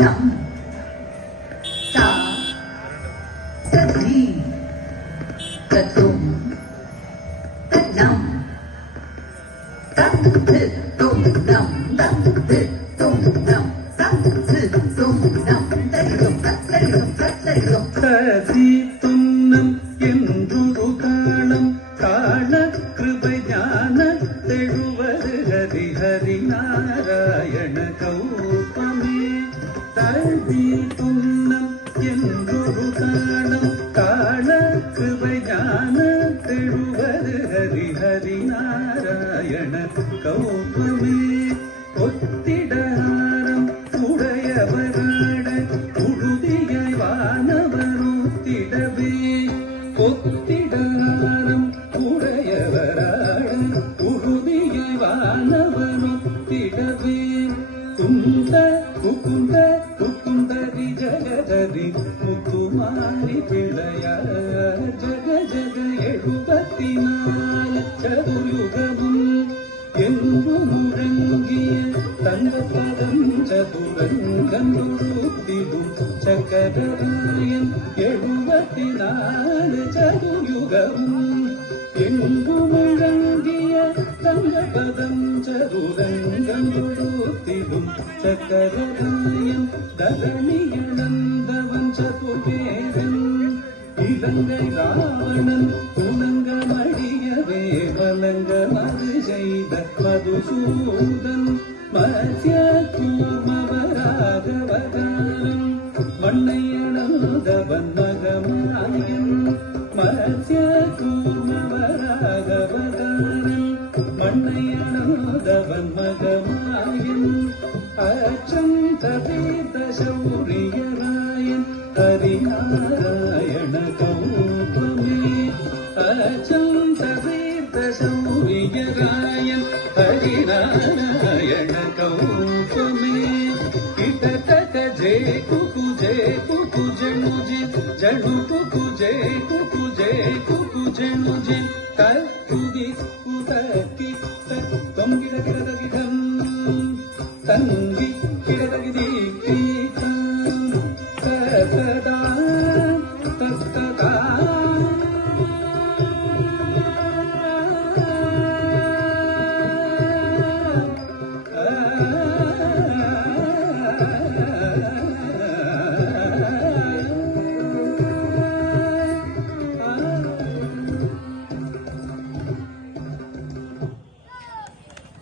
nam sa sa di ta tum ta nam ta thi tum nam ta thi tum nam ta thi tum nam ta thi tum ta thi tum ta thi tum கதி துன்னம் என்றொரு காலம் காண கிருபை ஞான தெழுவது ஹரி ஹரி நாராயண கௌபமே. கதி துன்னம் என்றொரு காலம் காண கிருபை ஞான தெழுவது ஹரி ஹரி நாராயண கௌபமே. ஒத்திடாரம் உடையவராட உறுதியாய் வானவருத்திடவே. ஒத்திடாரம் உடையவராட உறுதியாய் வானவருத்திடவே. துந்த முகுந்த முகுந்தரி ஜகதரி முத்துமாரி பிள்ளையார் ஜக ஜக 74 சதுயுகமும் என்று முழங்கிய தங்க பதம் சதுரங்கொழுத்திடும் சக்கரராயன் 74 சதுயுகமும் என்று முழங்கிய தங்க பதம் சதுரங்கொழுத்திடும் சக்கரராயன் தரணியளந்தவன் சதுர்வேதன் இலங்கை ராவணன் துணங்கமடியவே மலங்கமது செய்த மதுசூதன் மத்ய கூர்மவராகவதாரம் மண்ணையளந்தவன் மகமாயன். மத்ய கூர்மவராகவதாரம் மண்ணையளந்தவன் மகமாயன். அச்சம் ததீத சௌரியராயன் ஹரிநாராயண கௌபமே. அச்சம் ததீத சௌரியராயன் ஹரிநாராயண கௌபமே. கிட்டத்தட்ட ஜே குகு ஜனுஜி ஜனு குகு ஜனுஜி கல்குதி குதக்கி தொங்கிட கிடதகிடம் தங்கி கிடதகிதி கீதம் சதா